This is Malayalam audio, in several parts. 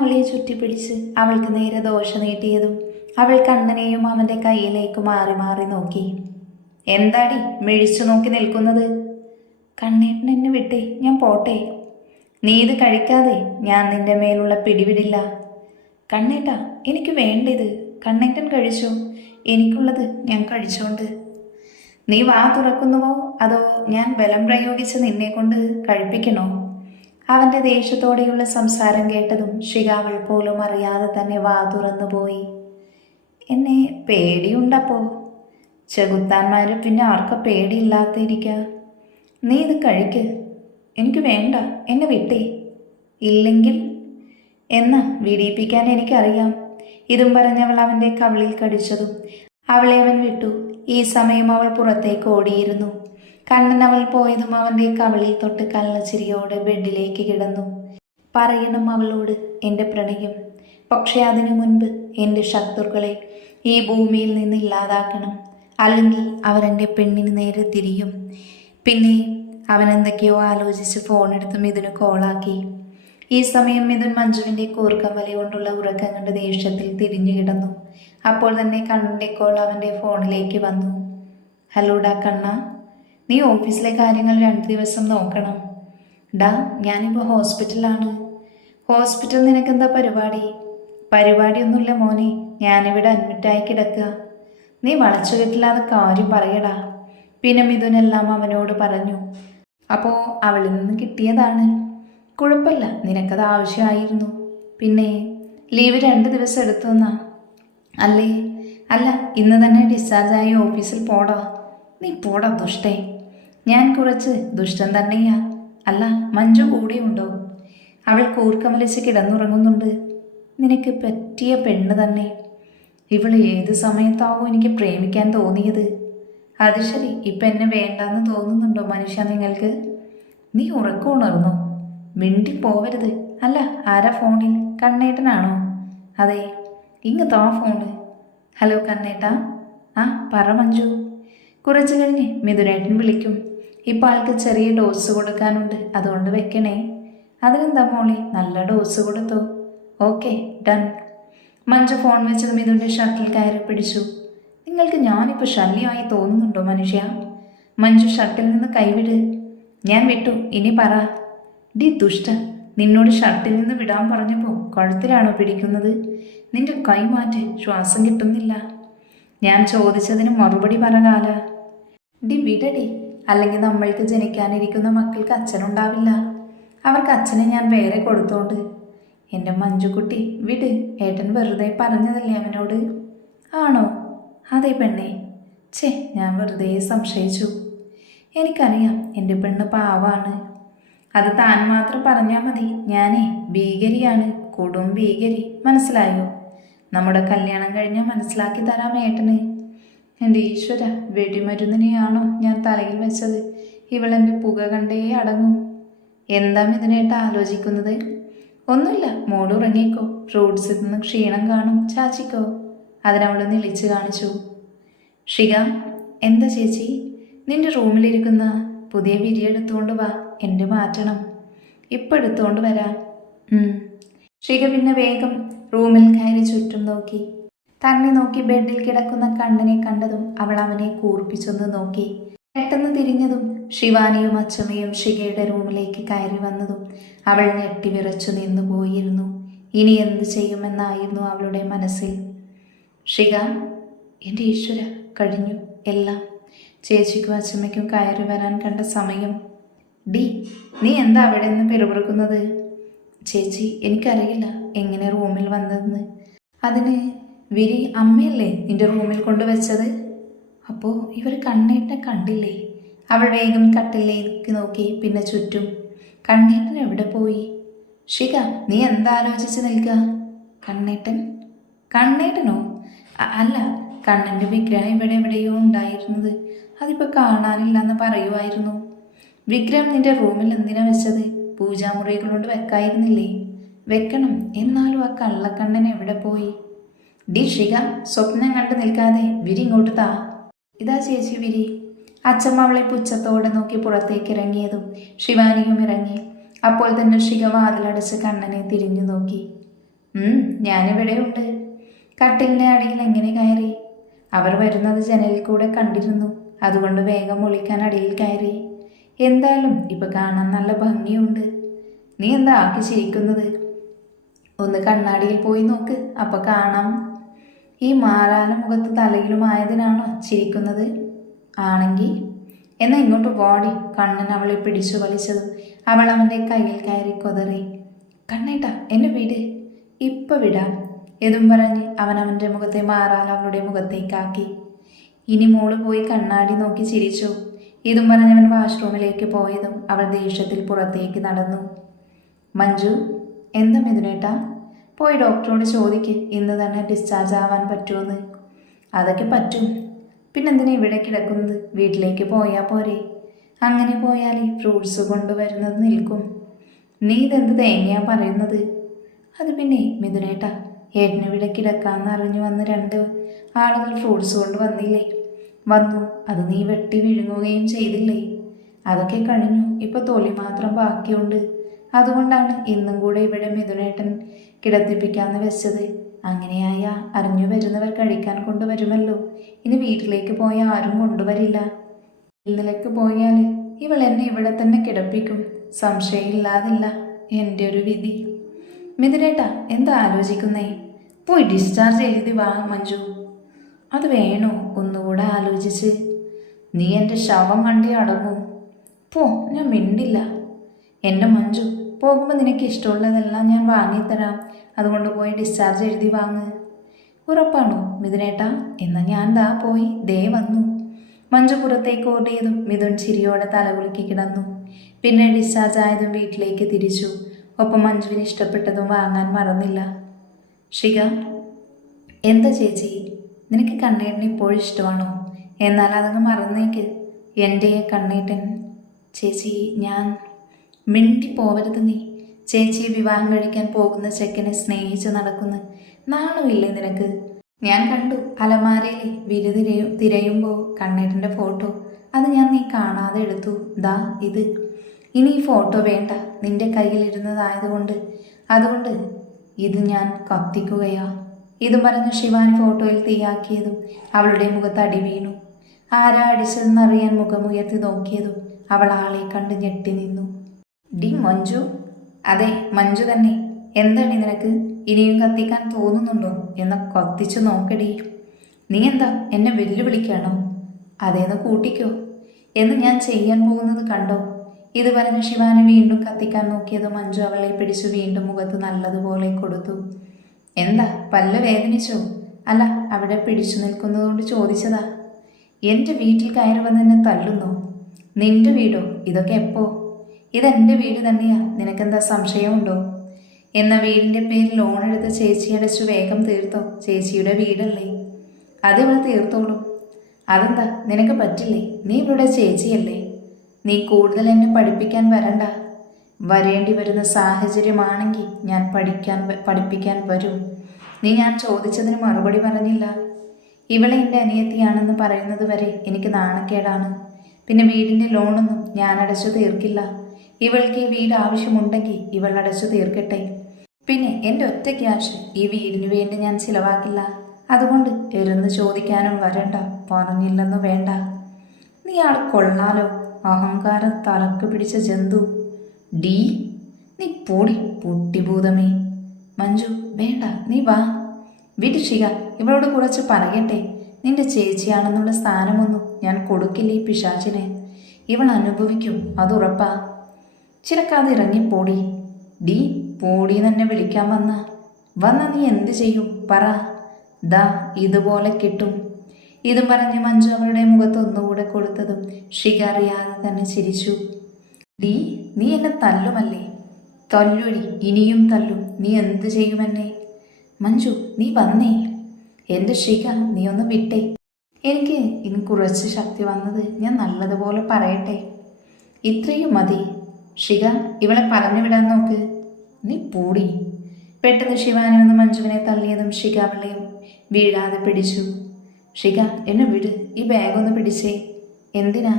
അവളെ ചുറ്റിപ്പിടിച്ച് അവൾക്ക് നേരെ ദോശ നീട്ടിയതും അവൾ കണ്ണനെയും അവൻ്റെ കയ്യിലേക്ക് മാറി മാറി നോക്കി. എന്താടി മിഴിച്ചു നോക്കി നിൽക്കുന്നത്? കണ്ണേട്ടൻ എന്നെ വിട്ടേ, ഞാൻ പോട്ടെ. നീ ഇത് കഴിക്കാതെ ഞാൻ നിന്റെ മേലുള്ള പിടിവിടില്ല. കണ്ണേട്ടാ, എനിക്ക് വേണ്ടിത്. കണ്ണേട്ടൻ കഴിച്ചോ, എനിക്കുള്ളത് ഞാൻ കഴിച്ചോണ്ട്. നീ വാ തുറക്കുന്നുവോ അതോ ഞാൻ ബലം പ്രയോഗിച്ച് നിന്നെ കൊണ്ട് കഴിപ്പിക്കണോ? അവൻ്റെ ദേഷ്യത്തോടെയുള്ള സംസാരം കേട്ടതും ശിഖാവൾ പോലും അറിയാതെ തന്നെ വാ തുറന്നു പോയി. എന്നെ പേടിയുണ്ടപ്പോ? ചെകുത്താന്മാർ പിന്നെ ആർക്ക പേടിയില്ലാത്തിരിക്കുക. നീ ഇത് കഴിക്ക്. എനിക്ക് വേണ്ട, എന്നെ വിട്ടേ. ഇല്ലെങ്കിൽ എന്നാ വിടിയിപ്പിക്കാൻ എനിക്കറിയാം. ഇതും പറഞ്ഞവൾ അവൻ്റെ കവിളിൽ കടിച്ചതും അവളെ അവൻ വിട്ടു. ഈ സമയം അവൾ പുറത്തേക്ക് ഓടിയിരുന്നു. കണ്ണൻ അവൾ പോയതും അവൻ്റെ കവിളിൽ തൊട്ട് കള്ളച്ചിരിയോടെ ബെഡിലേക്ക് കിടന്നു. പറയണം അവളോട് എൻ്റെ പ്രണയം, പക്ഷേ അതിനു മുൻപ് എൻ്റെ ശത്രുക്കളെ ഈ ഭൂമിയിൽ നിന്ന് ഇല്ലാതാക്കണം. അല്ലെങ്കിൽ അവരെൻ്റെ പെണ്ണിന് നേരെ തിരിയും. പിന്നെ അവൻ എന്തൊക്കെയോ ആലോചിച്ച് ഫോണെടുത്ത് മിഥുന് കോളാക്കി. ഈ സമയം മിഥുൻ മഞ്ജുവിൻ്റെ കൂർക്കം വല കൊണ്ടുള്ള ഉറക്കം കണ്ട് ദേഷ്യത്തിൽ തിരിഞ്ഞു കിടന്നു. അപ്പോൾ തന്നെ കണ്ണൻ്റെ കോൾ അവൻ്റെ ഫോണിലേക്ക് വന്നു. ഹലോടാ കണ്ണ, നീ ഓഫീസിലെ കാര്യങ്ങൾ 2 ദിവസം നോക്കണം. ഡാ, ഞാനിപ്പോൾ ഹോസ്പിറ്റലാണ്. ഹോസ്പിറ്റൽ നിനക്കെന്താ പരിപാടി? പരിപാടിയൊന്നുമില്ല മോനെ, ഞാനിവിടെ അഡ്മിറ്റായി കിടക്കുക. നീ വളച്ചു കെട്ടില്ലാതെ കാര്യം പറയടാ. പിന്നെ മിഥുനെല്ലാം അവനോട് പറഞ്ഞു. അപ്പോൾ അവളിൽ നിന്ന് കിട്ടിയതാണ്. കുഴപ്പമില്ല, നിനക്കത് ആവശ്യമായിരുന്നു. പിന്നെ ലീവ് 2 ദിവസം എടുത്തുവന്നാ അല്ലേ? അല്ല, ഇന്ന് തന്നെ ഡിസ്ചാർജായി ഓഫീസിൽ പോടാ. നീ പോടാ ദുഷ്ടേ. ഞാൻ കുറച്ച് ദുഷ്ടൻ തന്നെയാ. അല്ല, മഞ്ജു കൂടെയുണ്ടോ? അവൾ കൂർക്കമലിച്ച് കിടന്നുറങ്ങുന്നുണ്ട്. നിനക്ക് പറ്റിയ പെണ്ണ് തന്നെ. ഇവൾ ഏത് സമയത്താവോ എനിക്ക് പ്രേമിക്കാൻ തോന്നിയത്. അത് ശരി, ഇപ്പം എന്നെ വേണ്ടാന്ന് തോന്നുന്നുണ്ടോ മനുഷ്യ നിങ്ങൾക്ക്? നീ ഉറക്കമുണർന്നോ? മിണ്ടി പോവരുത്. അല്ല, ആരാ ഫോണിൽ? കണ്ണേട്ടനാണോ? അതെ, ഇങ്ങത്താ ഫോണ്. ഹലോ കണ്ണേട്ടാ. ആ പറ മഞ്ജു. കുറച്ച് കഴിഞ്ഞ് മിഥുനേട്ടൻ വിളിക്കും. ഇപ്പം ആൾക്ക് ചെറിയ ഡോസ് കൊടുക്കാനുണ്ട്, അതുകൊണ്ട് വെക്കണേ. അതിനെന്താ മോളി, നല്ല ഡോസ് കൊടുത്തോ. Okay, done. മഞ്ജു ഫോൺ വെച്ചത് മിഥുൻ്റെ ഷർട്ടിൽ കയറി പിടിച്ചു. നിങ്ങൾക്ക് ഞാനിപ്പോൾ ശല്യമായി തോന്നുന്നുണ്ടോ മനുഷ്യ? മഞ്ജു ഷർട്ടിൽ നിന്ന് കൈവിട്. ഞാൻ വിട്ടു, ഇനി പറ. ഡി ദുഷ്ട, നിന്നോട് ഷർട്ടിൽ നിന്ന് വിടാൻ പറഞ്ഞപ്പോൾ കഴുത്തിലാണോ പിടിക്കുന്നത്? നിന്റെ കൈ മാറ്റി, ശ്വാസം കിട്ടുന്നില്ല. ഞാൻ ചോദിച്ചതിന് മറുപടി പറകാല. ഡി വിടടി, അല്ലെങ്കിൽ നമ്മൾക്ക് ജനിക്കാനിരിക്കുന്ന മക്കൾക്ക് അച്ഛനുണ്ടാവില്ല. അവർക്ക് അച്ഛനെ ഞാൻ വേറെ കൊടുത്തോണ്ട്. എൻ്റെ മഞ്ജുക്കുട്ടി വിട്, ഏട്ടൻ വെറുതെ പറഞ്ഞതല്ലേ അവനോട്. ആണോ? അതെ പെണ്ണേ. ഞാൻ വെറുതെ സംശയിച്ചു. എനിക്കറിയാം എൻ്റെ പെണ്ണ് പാവാണ്. അത് താൻ മാത്രം പറഞ്ഞാൽ മതി. ഞാനേ ഭീകരിയാണ്, കൊടും ഭീകരി. മനസ്സിലായോ? നമ്മുടെ കല്യാണം കഴിഞ്ഞാൽ മനസ്സിലാക്കി തരാം ഏട്ടന്. എൻ്റെ ഈശ്വര, വെടിമരുന്നിനെയാണോ ഞാൻ തലയിൽ വെച്ചത്? ഇവളെൻ്റെ പുക കണ്ടേ അടങ്ങും. എന്താ ഇതിനേട്ട ആലോചിക്കുന്നത്? ഒന്നുമില്ല, മോള് ഉറങ്ങിക്കോ. ഫ്രൂട്ട്സിൽ നിന്ന് ക്ഷീണം കാണും, ചാച്ചിക്കോ. അതിനവൾ നിളിച്ച് കാണിച്ചു. ഷിക, എന്താ ചേച്ചി? നിന്റെ റൂമിലിരിക്കുന്ന പുതിയ വിരി എടുത്തുകൊണ്ട് വാ, എൻ്റെ മാറ്റണം. ഇപ്പം എടുത്തുകൊണ്ട് വരാം. ഷിക പിന്നെ വേഗം റൂമിൽ കയറി ചുറ്റും നോക്കി. തന്നെ നോക്കി ബെഡിൽ കിടക്കുന്ന കണ്ണനെ കണ്ടതും അവൾ അവനെ കൂർപ്പിച്ചൊന്ന് നോക്കി. പെട്ടെന്ന് തിരിഞ്ഞതും ശിവാനിയും അച്ചമ്മയും ഷികയുടെ റൂമിലേക്ക് കയറി വന്നതും അവൾ ഞെട്ടിവിറച്ചു നിന്നു പോയിരുന്നു. ഇനി എന്ത് ചെയ്യുമെന്നായിരുന്നു അവളുടെ മനസ്സിൽ. ഷിക, എൻ്റെ ഈശ്വര, കഴിഞ്ഞു എല്ലാം. ചേച്ചിക്കും അച്ചമ്മയ്ക്കും കയറി വരാൻ കണ്ട സമയം. ഡി, നീ എന്താ അവിടെ നിന്ന് പിറുപിറുക്കുന്നത്? ചേച്ചി, എനിക്കറിയില്ല എങ്ങനെ റൂമിൽ വന്നതെന്ന്. അതിന് വിരി അമ്മയല്ലേ നിന്റെ റൂമിൽ കൊണ്ടുവച്ചത്? അപ്പോൾ ഇവർ കണ്ണേട്ടനെ കണ്ടില്ലേ? അവൾ വേഗം കട്ടിലേക്ക് നോക്കി, പിന്നെ ചുറ്റും. കണ്ണേട്ടൻ എവിടെ പോയി? ഷിക, നീ എന്താ ആലോചിച്ച് നിൽക്കുക? കണ്ണേട്ടൻ? കണ്ണേട്ടനോ? അല്ല, കണ്ണൻ്റെ വിഗ്രഹം ഇവിടെ എവിടെയോ ഉണ്ടായിരുന്നത്. അതിപ്പോൾ കാണാനില്ലെന്ന് പറയുമായിരുന്നു. വിഗ്രഹം നിന്റെ റൂമിൽ എന്തിനാ വെച്ചത്? പൂജാമുറികൾ കൊണ്ട് വെക്കായിരുന്നില്ലേ? വെക്കണം, എന്നാലും ആ കള്ളക്കണ്ണൻ എവിടെ പോയി? ഡി ഷിക, സ്വപ്നം കണ്ടു നിൽക്കാതെ വിരി ഇങ്ങോട്ട് താ. ഇതാ ചേച്ചി വിരി. അച്ചമ്മ അവളെ പുച്ഛത്തോടെ നോക്കി പുറത്തേക്ക് ഇറങ്ങിയതും ശിവാനിയും ഇറങ്ങി. അപ്പോൾ തന്നെ ഷിക വാതിലടച്ച് കണ്ണനെ തിരിഞ്ഞു നോക്കി. ഞാനിവിടെ ഉണ്ട്. കട്ടിലിൻ്റെ അടിയിൽ എങ്ങനെ കയറി? അവർ വരുന്നത് ജനലിൽ കൂടെ കണ്ടിരുന്നു. അതുകൊണ്ട് വേഗം ഒളിക്കാൻ അടിയിൽ കയറി. എന്തായാലും ഇപ്പൊ കാണാൻ നല്ല ഭംഗിയുണ്ട്. നീ എന്താ ആക്കി ചിരിക്കുന്നത്? ഒന്ന് കണ്ണാടിയിൽ പോയി നോക്ക്, അപ്പൊ കാണാം. ഈ മാറാല മുഖത്ത് തലയിലും ആയതിനാണോ ചിരിക്കുന്നത്? ആണെങ്കിൽ എന്നാ ഇങ്ങോട്ട് പോടി. കണ്ണൻ അവളെ പിടിച്ചു വലിച്ചതും അവൾ അവൻ്റെ കയ്യിൽ കയറി കൊതറി. കണ്ണേട്ടാ, എന്നെ വിട്, ഇപ്പൊ വിടാം. എതും പറഞ്ഞ് അവൻ അവൻ്റെ മുഖത്തെ മാറാൽ അവളുടെ മുഖത്തേക്കാക്കി. ഇനി മോള് പോയി കണ്ണാടി നോക്കി ചിരിച്ചു. ഇതും പറഞ്ഞവൻ വാഷ്റൂമിലേക്ക് പോയതും അവൾ ദേഷ്യത്തിൽ പുറത്തേക്ക് നടന്നു. മഞ്ജു, എന്താ മിഥുനേട്ടാ? പോയി ഡോക്ടറോട് ചോദിക്ക് ഇന്ന് തന്നെ ഡിസ്ചാർജ് ആവാൻ പറ്റുമെന്ന്. അതൊക്കെ പറ്റും. പിന്നെന്തിനാ ഇവിടെ കിടക്കുന്നത്? വീട്ടിലേക്ക് പോയാൽ പോരെ? അങ്ങനെ പോയാൽ ഫ്രൂട്ട്സ് കൊണ്ടുവരുന്നത് നിൽക്കും. നീ ഇതെന്ത് തേങ്ങയാ പറയുന്നത്? അത് പിന്നെ മിഥുനേട്ടാ, ഏട്ടന് ഇവിടെ കിടക്കാമെന്ന് അറിഞ്ഞു വന്ന് 2 ആളുകൾ ഫ്രൂട്ട്സ് കൊണ്ട് വന്നില്ലേ? വന്നു. അത് നീ വെട്ടി വിഴുങ്ങുകയും ചെയ്തില്ലേ? അതൊക്കെ കഴിഞ്ഞു. ഇപ്പോൾ തൊലി മാത്രം ബാക്കിയുണ്ട്. അതുകൊണ്ടാണ് ഇന്നും കൂടെ ഇവിടെ മിഥുനേട്ടൻ കിടത്തിപ്പിക്കാന്ന് വെച്ചത്. അങ്ങനെയായ അറിഞ്ഞു വരുന്നവർ കഴിക്കാൻ കൊണ്ടുവരുമല്ലോ. ഇനി വീട്ടിലേക്ക് പോയാൽ ആരും കൊണ്ടുവരില്ല. ഇന്നലേക്ക് പോയാൽ ഇവൾ എന്നെ ഇവിടെ തന്നെ കിടപ്പിക്കും. സംശയമില്ലാതില്ല. എൻ്റെ ഒരു വിധി. മിഥുനേട്ടാ, എന്താ ആലോചിക്കുന്നേ? പോയി ഡിസ്ചാർജ് എഴുതി വാ മഞ്ജു. അത് വേണോ? ഒന്നുകൂടെ ആലോചിച്ച്. നീ എൻ്റെ ശവം കണ്ടി അടങ്ങൂ. പോ, ഞാൻ മിണ്ടില്ല. എൻ്റെ മഞ്ജു, പോകുമ്പോൾ നിനക്ക് ഇഷ്ടമുള്ളതെല്ലാം ഞാൻ വാങ്ങിത്തരാം. അതുകൊണ്ട് പോയി ഡിസ്ചാർജ് എഴുതി വാങ്ങ്. ഉറപ്പാണോ മിഥുനേട്ടാ? എന്നാൽ ഞാൻ പോയി ദേ വന്നു. മഞ്ജു പുറത്തേക്ക് ഓടിയതും മിഥുൻ ചിരിയോടെ തലകുലുക്കി കിടന്നു. പിന്നെ ഡിസ്ചാർജ് ആയതും വീട്ടിലേക്ക് തിരിച്ചു. ഒപ്പം മഞ്ജുവിന് ഇഷ്ടപ്പെട്ടതും വാങ്ങാൻ മറന്നില്ല. ഷിക, എന്താ ചേച്ചി? നിനക്ക് കണ്ണേട്ടൻ ഇപ്പോഴും ഇഷ്ടമാണോ? എന്നാൽ അതങ്ങ് മറന്നേക്ക്. എൻ്റെ കണ്ണേട്ടൻ. ചേച്ചി, ഞാൻ മിണ്ടിപ്പോവരുത് നീ. ചേച്ചിയെ വിവാഹം കഴിക്കാൻ പോകുന്ന ചെക്കനെ സ്നേഹിച്ച് നടക്കുന്നു. നാണമില്ലേ നിനക്ക്? ഞാൻ കണ്ടു അലമാരയിൽ തിരയുമ്പോൾ കണ്ണേട്ടൻ്റെ ഫോട്ടോ. അത് ഞാൻ നീ കാണാതെ എടുത്തു. ദാ ഇത്. ഇനി ഈ ഫോട്ടോ വേണ്ട. നിന്റെ കയ്യിലിരുന്നതായതുകൊണ്ട് അതുകൊണ്ട് ഇത് ഞാൻ കത്തിക്കുകയാ. ഇതും പറഞ്ഞ് ശിവാനി ഫോട്ടോയിൽ തീയാക്കിയതും അവളുടെ മുഖത്ത് അടി വീണു. ആരാ അടിച്ചതെന്നറിയാൻ മുഖമുയർത്തി നോക്കിയതും അവൾ ആളെ കണ്ട് ഞെട്ടി നിന്നു. ഡി മഞ്ജു? അതെ, മഞ്ജു തന്നെ. എന്താണ് നിനക്ക്? ഇനിയും കത്തിക്കാൻ തോന്നുന്നുണ്ടോ? എന്ന് കത്തിച്ചു നോക്കടി. നീ എന്താ എന്നെ വെല്ലുവിളിക്കാണോ? അതേന്ന് കൂട്ടിക്കോ. എന്ന് ഞാൻ ചെയ്യാൻ പോകുന്നത് കണ്ടോ? ഇത് പറഞ്ഞ് ശിവാനി വീണ്ടും കത്തിക്കാൻ നോക്കിയത് മഞ്ജു അവളെ പിടിച്ചു വീണ്ടും മുഖത്ത് നല്ലതുപോലെ കൊടുത്തു. എന്താ, പല്ല് വേദനിച്ചോ? അല്ല, അവിടെ പിടിച്ചു നിൽക്കുന്നതുകൊണ്ട് ചോദിച്ചതാ. എൻ്റെ വീട്ടിൽ കയറി വന്ന് എന്നെ തല്ലുന്നോ? നിന്റെ വീടോ? ഇതൊക്കെ എപ്പോ? ഇതെൻ്റെ വീട് തന്നെയാ. നിനക്കെന്താ സംശയമുണ്ടോ? എന്ന വീടിൻ്റെ പേരിൽ ലോൺ എടുത്ത് ചേച്ചി അടച്ചു വേഗം തീർത്തോ? ചേച്ചിയുടെ വീടല്ലേ, അത് ഇവിടെ തീർത്തോളൂ. അതെന്താ, നിനക്ക് പറ്റില്ലേ? നീ ഇവിടെ ചേച്ചിയല്ലേ. നീ കൂടുതൽ എന്നെ പഠിപ്പിക്കാൻ വരണ്ട. വരേണ്ടി വരുന്ന സാഹചര്യമാണെങ്കിൽ ഞാൻ പഠിപ്പിക്കാൻ വരും. നീ ഞാൻ ചോദിച്ചതിന് മറുപടി പറഞ്ഞില്ല. ഇവളെ എൻ്റെ അനിയത്തിയാണെന്ന് പറയുന്നത് വരെ എനിക്ക് നാണക്കേടാണ്. പിന്നെ വീടിൻ്റെ ലോണൊന്നും ഞാൻ അടച്ചു തീർക്കില്ല. ഇവൾക്ക് ഈ വീട് ആവശ്യമുണ്ടെങ്കിൽ ഇവൾ അടച്ചു തീർക്കട്ടെ. പിന്നെ എൻ്റെ ഒറ്റ ക്യാഷ് ഈ വീടിന് വേണ്ടി ഞാൻ ചിലവാക്കില്ല. അതുകൊണ്ട് എരുന്ന് ചോദിക്കാനും വരണ്ട. പറഞ്ഞില്ലെന്ന് വേണ്ട. നീ ആൾ കൊള്ളാലോ. അഹങ്കാരം തലക്ക് പിടിച്ച ജന്തു. ഡീ, നീ പൊടി പൊട്ടിഭൂതമേ. മഞ്ജു, വേണ്ട, നീ വാ. വിടിഷിക, ഇവളോട് കുറച്ച് പറയട്ടെ. നിന്റെ ചേച്ചിയാണെന്നുള്ള സ്ഥാനമൊന്നും ഞാൻ കൊടുക്കില്ല ഈ പിശാചിന്. ഇവൾ അനുഭവിക്കും, അതുറപ്പാ. ചിലക്കാതെ ഇറങ്ങിപ്പോടി. ഡീ, പോടി തന്നെ വിളിക്കാൻ വന്ന നീ എന്ത് ചെയ്യും പറ. ദാ ഇതുപോലെ കിട്ടും. ഇതും പറഞ്ഞ് മഞ്ജു അവളുടെ മുഖത്ത് ഒന്നുകൂടെ കൊടുത്തതും ഷിക അറിയാതെ തന്നെ ചിരിച്ചു. ഡീ, നീ എന്നെ തല്ലുമല്ലേ? തല്ലുടി, ഇനിയും തല്ലും. നീ എന്ത് ചെയ്യുമെന്നെ? മഞ്ജു, നീ വന്നേ. എൻ്റെ ഷിക, നീ ഒന്ന് വിട്ടേ. എനിക്ക് ഇനി കുറച്ച് ശക്തി വന്നത് ഞാൻ നല്ലതുപോലെ പറയട്ടെ. ഇത്രയും മതി. ഷിക, ഇവളെ പറഞ്ഞു വിടാൻ നോക്ക്. നീ പൂടി. പെട്ടെന്ന് ശിവാനി വന്ന് മഞ്ജുവിനെ തള്ളിയതും ഷിക അവളെയും വീഴാതെ പിടിച്ചു. ഷിക, എന്നെ വിട്. ഈ ബാഗൊന്ന് പിടിച്ചേ. എന്തിനാ?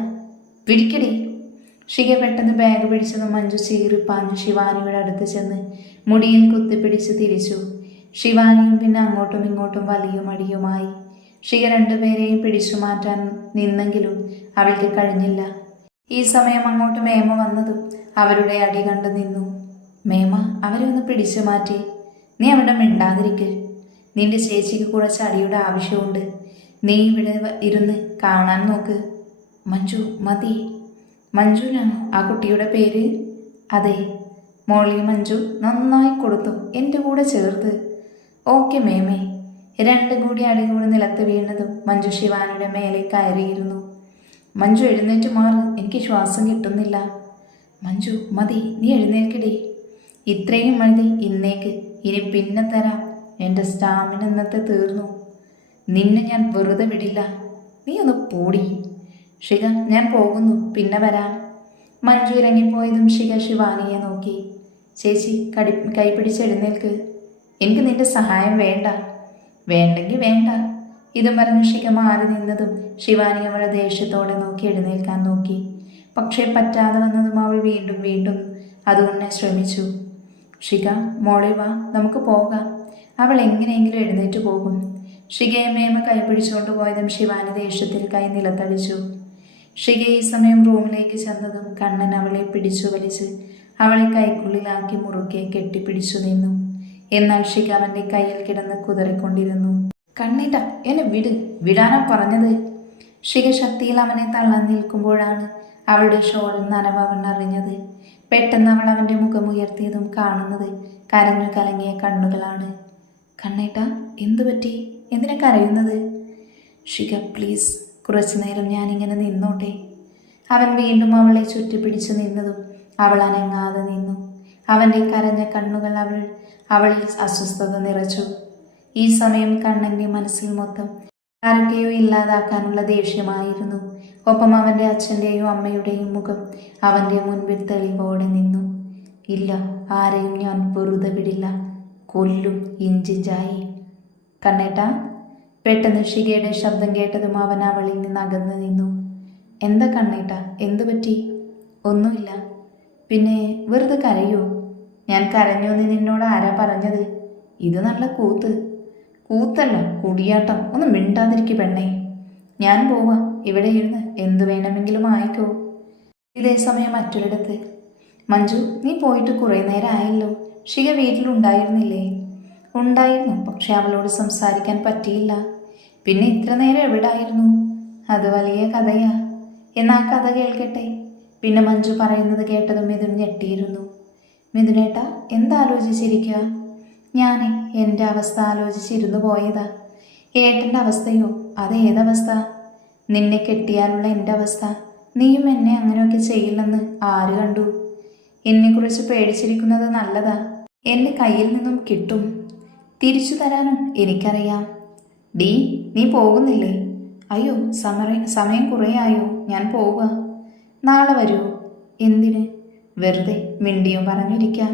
പിടിക്കടി. ഷിക പെട്ടെന്ന് ബാഗ് പിടിച്ചതും മഞ്ജു ചീറിപ്പാഞ്ഞു ശിവാനിയുടെ അടുത്ത് ചെന്ന് മുടിയിൽ കുത്തിപ്പിടിച്ച് തിരിച്ചു. ശിവാനിയും പിന്നെ അങ്ങോട്ടും ഇങ്ങോട്ടും വലിയും അടിയുമായി. ഷിക രണ്ടുപേരെയും പിടിച്ചു മാറ്റാൻ നിന്നെങ്കിലും അവൾക്ക് കഴിഞ്ഞില്ല. ഈ സമയം അങ്ങോട്ട് മേമ വന്നതും അവരുടെ അടി കണ്ടു നിന്നു. മേമ, അവരെ ഒന്ന് പിടിച്ചു മാറ്റി. നീ അവിടെ മിണ്ടാതിരിക്ക്. നിന്റെ ചേച്ചിക്ക് കുറച്ച് അടിയുടെ ആവശ്യമുണ്ട്. നീ ഇവിടെ ഇരുന്ന് കാണാൻ നോക്ക്. മഞ്ജു, മതി. മഞ്ജുനാണോ ആ കുട്ടിയുടെ പേര്? അതെ മോളി. മഞ്ജു നന്നായി കൊടുത്തു, എൻ്റെ കൂടെ ചേർത്ത്. ഓക്കെ മേമേ. രണ്ടും കൂടി അടികൂടി നിലത്ത് വീണതും മഞ്ജു ശിവാനിയുടെ മേലെ കയറിയിരുന്നു. മഞ്ജു എഴുന്നേറ്റ് മാറ്, എനിക്ക് ശ്വാസം കിട്ടുന്നില്ല. മഞ്ജു മതി, നീ എഴുന്നേൽക്കടി. ഇത്രയും മതി ഇന്നേക്ക്, ഇനി പിന്നെ തരാം. എൻ്റെ സ്റ്റാമിന ഇന്നത്തെ തീർന്നു. നിന്നെ ഞാൻ വെറുതെ വിടില്ല. നീ ഒന്ന് പോടി. ഷിക, ഞാൻ പോകുന്നു, പിന്നെ വരാം. മഞ്ജു ഇറങ്ങിപ്പോയതും ഷിക ശിവാനിയെ നോക്കി. ചേച്ചി, കൈ പിടിച്ചെഴുന്നേൽക്ക്. എനിക്ക് നിന്റെ സഹായം വേണ്ട. വേണ്ടെങ്കിൽ വേണ്ട. ഇതും പറഞ്ഞ് ഷിക മാറി നിന്നതും ശിവാനി അവളെ ദേഷ്യത്തോടെ നോക്കി എഴുന്നേൽക്കാൻ നോക്കി. പക്ഷേ പറ്റാതെ വന്നതും അവൾ വീണ്ടും വീണ്ടും അതുകൊണ്ട് ശ്രമിച്ചു. ഷിക, മോളെ വാ, നമുക്ക് പോകാം. അവൾ എങ്ങനെയെങ്കിലും എഴുന്നേറ്റ് പോകും. ഷികയെ മേമ കൈപിടിച്ചുകൊണ്ട് പോയതും ശിവാനി ദേഷ്യത്തിൽ കൈ നിലത്തടിച്ചു. ഷിക ഈ സമയം റൂമിലേക്ക് ചെന്നതും കണ്ണൻ അവളെ പിടിച്ചു വലിച്ച് അവളെ കൈക്കുള്ളിലാക്കി മുറുക്കെ കെട്ടിപ്പിടിച്ചു നിന്നു. എന്നാൽ ഷിക അവൻ്റെ കയ്യിൽ കിടന്ന് കുതറിക്കൊണ്ടിരുന്നു. കണ്ണേട്ട, എന്നെ വിട്, വിടാനാ പറഞ്ഞത്. ഷിക ശക്തിയിൽ അവനെ തള്ളാൻ നിൽക്കുമ്പോഴാണ് അവളുടെ ഷോളിൽ നനവ് അവൻ അറിഞ്ഞത്. പെട്ടെന്ന് അവൾ അവൻ്റെ മുഖമുയർത്തിയതും കാണുന്നത് കരഞ്ഞു കലങ്ങിയ കണ്ണുകളാണ്. കണ്ണേട്ട, എന്തു പറ്റി? എന്തിനാ കരയുന്നത്? ഷിക പ്ലീസ്, കുറച്ചു നേരം ഞാനിങ്ങനെ നിന്നോട്ടെ. അവൻ വീണ്ടും അവളെ ചുറ്റിപ്പിടിച്ചു നിന്നതും അവൾ അനങ്ങാതെ നിന്നു. അവൻ്റെ കരഞ്ഞ കണ്ണുകൾ അവളിൽ അസ്വസ്ഥത നിറച്ചു. ഈ സമയം കണ്ണൻ്റെ മനസ്സിൽ മൊത്തം ആരൊക്കെയോ ഇല്ലാതാക്കാനുള്ള ദേഷ്യമായിരുന്നു. ഒപ്പം അവൻ്റെ അച്ഛൻ്റെയും അമ്മയുടെയും മുഖം അവൻ്റെ മുൻപിൽ തെളിവോടെ നിന്നു. ഇല്ല, ആരെയും ഞാൻ വെറുതെ വിടില്ല, കൊല്ലും ഇഞ്ചിഞ്ചായി. കണ്ണേട്ടാ. പെട്ടെന്ന് ഷികയുടെ ശബ്ദം കേട്ടതും അവൻ അവളിൽ നിന്ന് അകന്നു നിന്നു. എന്താ കണ്ണേട്ടാ, എന്തു പറ്റി? ഒന്നുമില്ല. പിന്നെ വെറുതെ കരയോ? ഞാൻ കരഞ്ഞോന്ന് നിന്നോട് ആരാ പറഞ്ഞത്? ഇത് നല്ല കൂത്തല്ല, കുടിയാട്ടം. ഒന്ന് മിണ്ടാതിരിക്കും പെണ്ണേ. ഞാൻ പോവാ, ഇവിടെ ഇരുന്ന് എന്തു വേണമെങ്കിലും ആയിക്കോ. ഇതേ സമയം മറ്റൊരിടത്ത്. മഞ്ജു, നീ പോയിട്ട് കുറേ നേരം ആയല്ലോ. ഷിക വീട്ടിലുണ്ടായിരുന്നില്ലേ? ഉണ്ടായിരുന്നു, പക്ഷെ അവളോട് സംസാരിക്കാൻ പറ്റിയില്ല. പിന്നെ ഇത്ര നേരം എവിടായിരുന്നു? അത് വലിയ കഥയാ. എന്നാ കഥ കേൾക്കട്ടെ. പിന്നെ മഞ്ജു പറയുന്നത് കേട്ടതും മിഥുൻ ഞെട്ടിയിരുന്നു. മിഥുനേട്ട, എന്താലോചിച്ചിരിക്കുക? ഞാനേ എൻ്റെ അവസ്ഥ ആലോചിച്ചിരുന്നു പോയതാ. ഏട്ടൻ്റെ അവസ്ഥയോ? അതേതവസ്ഥ? നിന്നെ കെട്ടിയാലുള്ള എൻ്റെ അവസ്ഥ. നീയും എന്നെ അങ്ങനെയൊക്കെ ചെയ്യില്ലെന്ന് ആര് കണ്ടു? എന്നെക്കുറിച്ച് പേടിച്ചിരിക്കുന്നത് നല്ലതാ. എൻ്റെ കയ്യിൽ നിന്നും കിട്ടും, തിരിച്ചു തരാനും എനിക്കറിയാം. ഡീ, നീ പോകുന്നില്ലേ? അയ്യോ, സമയം കുറേ ആയോ, ഞാൻ പോവുക. നാളെ വരൂ. എന്തിന്? വെറുതെ മിണ്ടിയും പറഞ്ഞിരിക്കാം.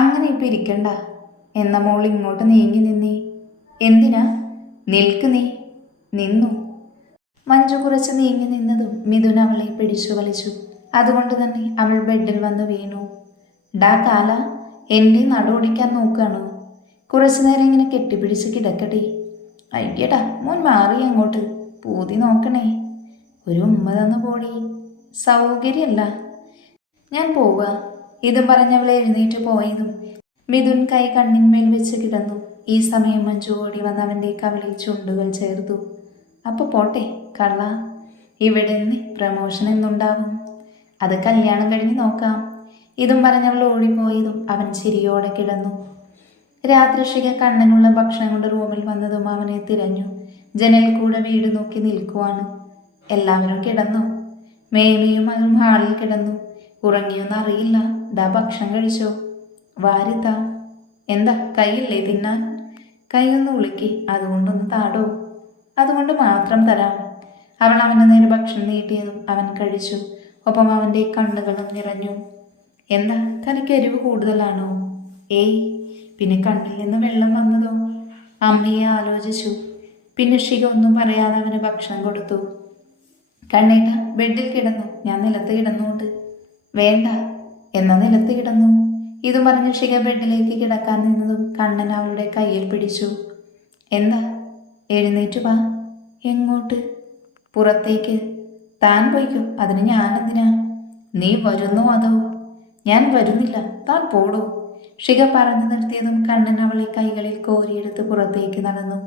അങ്ങനെ ഇപ്പം ഇരിക്കണ്ട. എന്ന മോൾ ഇങ്ങോട്ട് നീങ്ങി നിന്നേ. എന്തിനാ? നിൽക്ക് നീ. നിന്നു. മഞ്ജു കുറച്ച് നീങ്ങി നിന്നതും മിഥുൻ അവളെ പിടിച്ചു വലിച്ചു. അതുകൊണ്ട് തന്നെ അവൾ ബെഡിൽ വന്ന് വീണു. ഡാ കാല, എൻ്റെ നടുവൊടിക്കാൻ നോക്കുകയാണോ? കുറച്ചു നേരം ഇങ്ങനെ കെട്ടിപ്പിടിച്ച് കിടക്കട്ടെ. അയ്യടാ, മോൻ മാറി അങ്ങോട്ട്. പൂതി നോക്കണേ. ഒരു ഉമ്മ തന്നു പോടി. സൗകര്യമല്ല. ഞാൻ പോവുക. ഇതും പറഞ്ഞവളെ എഴുന്നേറ്റ് പോയതും മിഥുൻ കൈ കണ്ണിന്മേൽ വെച്ച് കിടന്നു. ഈ സമയം മഞ്ജു ഓടി വന്ന് അവൻ്റെ കവിളിൽ ചുണ്ടുകൾ ചേർത്തു. അപ്പോൾ പോട്ടെ കള്ള, ഇവിടെ നിന്ന് പ്രമോഷൻ എന്നുണ്ടാവും. അത് കല്യാണം കഴിഞ്ഞ് നോക്കാം. ഇതും പറഞ്ഞവൾ ഓടിപ്പോയതും അവൻ ചിരിയോടെ കിടന്നു. രാത്രി ഷിക കണ്ണനുള്ള ഭക്ഷണം കൊണ്ട് റൂമിൽ വന്നതും അവനെ തിരഞ്ഞു. ജനൽ കൂടെ വീട് നോക്കി നിൽക്കുവാണ്. എല്ലാവരും കിടന്നു. മേമയും അവരും ഹാളിൽ കിടന്നു. ഉറങ്ങിയൊന്നും അറിയില്ല. ദാ ഭക്ഷണം കഴിച്ചോ? വാരിത്താ. എന്താ, കൈയില്ലേ തിന്നാൻ? കൈയൊന്ന് ഉളുക്കി, അതുകൊണ്ടൊന്ന് താടോ. അതുകൊണ്ട് മാത്രം തരാം. അവൾ അവൻ്റെ നേരെ ഭക്ഷണം നീട്ടിയതും അവൻ കഴിച്ചു. ഒപ്പം അവൻ്റെ കണ്ണുകളും നിറഞ്ഞു. എന്താ, തനിക്ക് എരിവ് കൂടുതലാണോ? ഏയ്. പിന്നെ കണ്ണിൽ നിന്ന് വെള്ളം വന്നതോ? അമ്മയെ ആലോചിച്ചു. പിന്നെ ഷിക ഒന്നും പറയാതെ അവന് ഭക്ഷണം കൊടുത്തു. കണ്ണേട്ട, ബെഡിൽ കിടന്നു, ഞാൻ നിലത്ത് കിടന്നുകൊണ്ട്. വേണ്ട. എന്നാ നിലത്ത് കിടന്നു. ഇതും പറഞ്ഞ് ശിഖ ബെഡിലേക്ക് കിടക്കാൻ നിന്നതും കണ്ണൻ അവളുടെ കയ്യിൽ പിടിച്ചു. എന്താ? എഴുന്നേറ്റ് വാ. എങ്ങോട്ട്? പുറത്തേക്ക്. താൻ പോയിക്കോ, അതിന് ഞാനെന്തിനാ? നീ വരുന്നോ അതോ? ഞാൻ വരുന്നില്ല, താൻ പോടൂ. ശിഖ പറഞ്ഞു നിർത്തിയതും കണ്ണൻ അവളെ കൈകളിൽ കോരിയെടുത്ത് പുറത്തേക്ക് നടന്നു.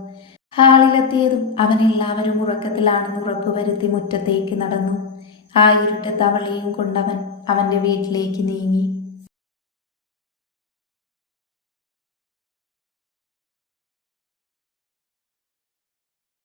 ഹാളിലെത്തിയതും അവൻ എല്ലാവരും ഉറക്കത്തിലാണെന്ന് ഉറപ്പുവരുത്തി മുറ്റത്തേക്ക് നടന്നു. ആ ഇരുട്ടത്ത് അവളെയും കൊണ്ടവൻ അവൻ്റെ വീട്ടിലേക്ക് നീങ്ങി.